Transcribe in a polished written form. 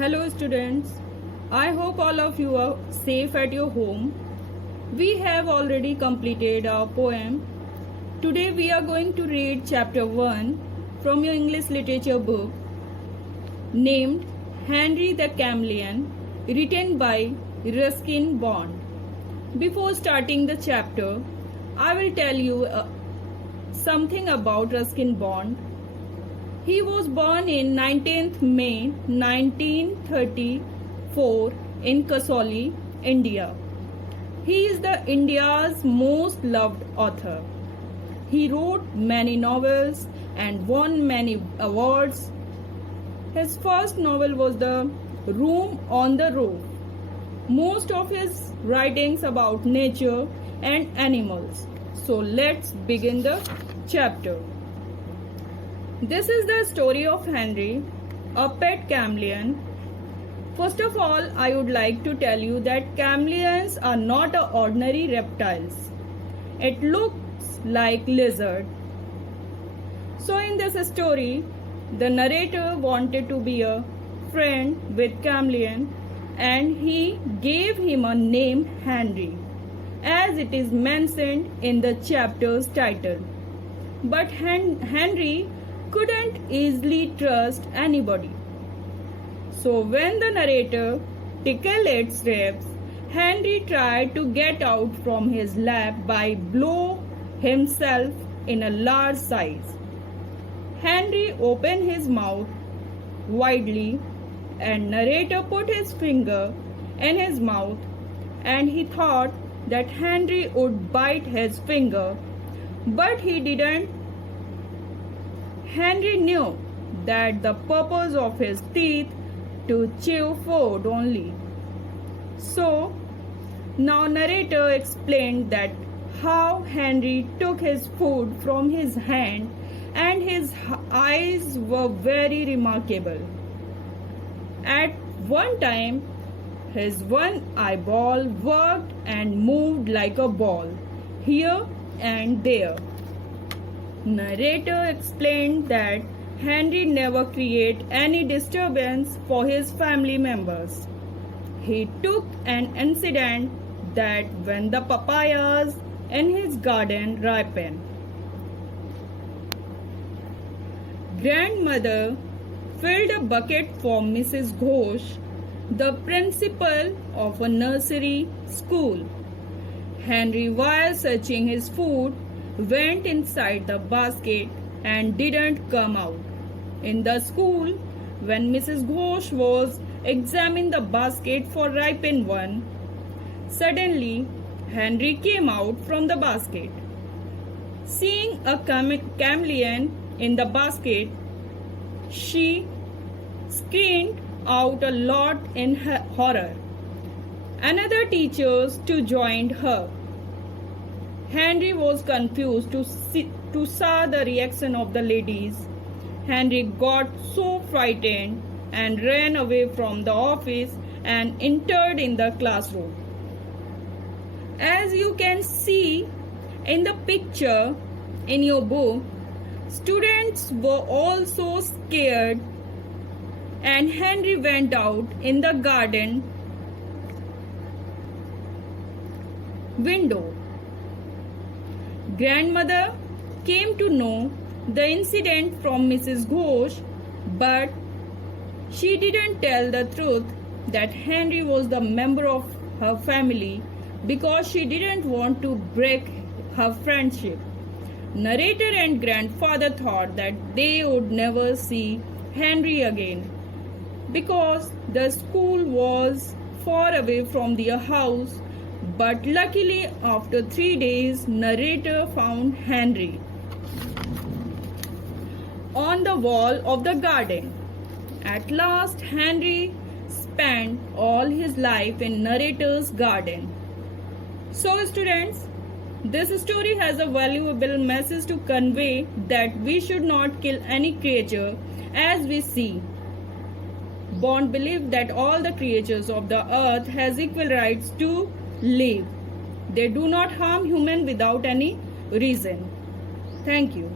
Hello students, I hope all of you are safe at your home. We have already completed our poem. Today we are going to read chapter 1 from your English literature book named Henry the Chameleon, written by Ruskin Bond. Before starting the chapter, I will tell you something about Ruskin Bond. He was born in 19th May 1934 in Kasauli, India. He is the India's most loved author. He wrote many novels and won many awards. His first novel was The Room on the Roof. Most of his writings about nature and animals. So let's begin the chapter. This is the story of Henry, a pet chameleon. First of all, I would like to tell you that chameleons are not ordinary reptiles. It looks like lizard. So in this story, the narrator wanted to be a friend with chameleon and he gave him a name Henry, as it is mentioned in the chapter's title. But Henry couldn't easily trust anybody. So when the narrator tickled its ribs, Henry tried to get out from his lap by blow himself in a large size. Henry opened his mouth widely and narrator put his finger in his mouth and he thought that Henry would bite his finger, but he didn't. Henry knew that the purpose of his teeth to chew food only. So now narrator explained that how Henry took his food from his hand and his eyes were very remarkable. At one time, his one eyeball worked and moved like a ball, here and there. Narrator explained that Henry never created any disturbance for his family members. He took an incident that when the papayas in his garden ripened, grandmother filled a bucket for Mrs. Ghosh, the principal of a nursery school. Henry, while searching his food, went inside the basket and didn't come out. In the school, when Mrs. Ghosh was examining the basket for ripened one, suddenly Henry came out from the basket. Seeing a chameleon in the basket, she screamed out a lot in horror. Another teacher too joined her. Henry was confused to see the reaction of the ladies. Henry got so frightened and ran away from the office and entered in the classroom. As you can see in the picture in your book, students were also scared and Henry went out in the garden window. Grandmother came to know the incident from Mrs. Ghosh, but she didn't tell the truth that Henry was the member of her family because she didn't want to break her friendship. Narrator and grandfather thought that they would never see Henry again because the school was far away from their house. But luckily, after 3 days, narrator found Henry on the wall of the garden. At last, Henry spent all his life in narrator's garden. So students, this story has a valuable message to convey that we should not kill any creature as we see. Bond believed that all the creatures of the earth has equal rights to live. They do not harm human without any reason. Thank you.